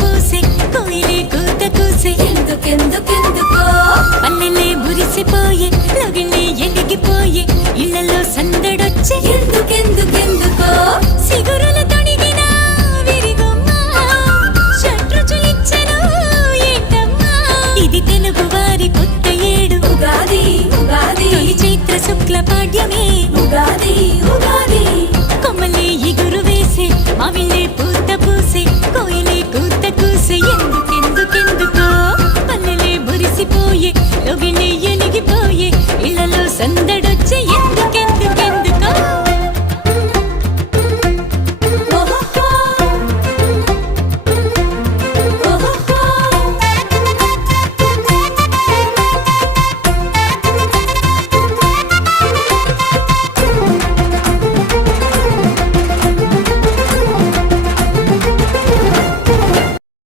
పూసే కోయిలే కూత కూసే ఎందుకెందుకెందుకో పల్లెలే మురిసిపోయే లగిళ్ళే ఎలిగిపోయే ఇళ్లలో సందడొచ్చే ఎందుకెందుకెందుకో సిగురుల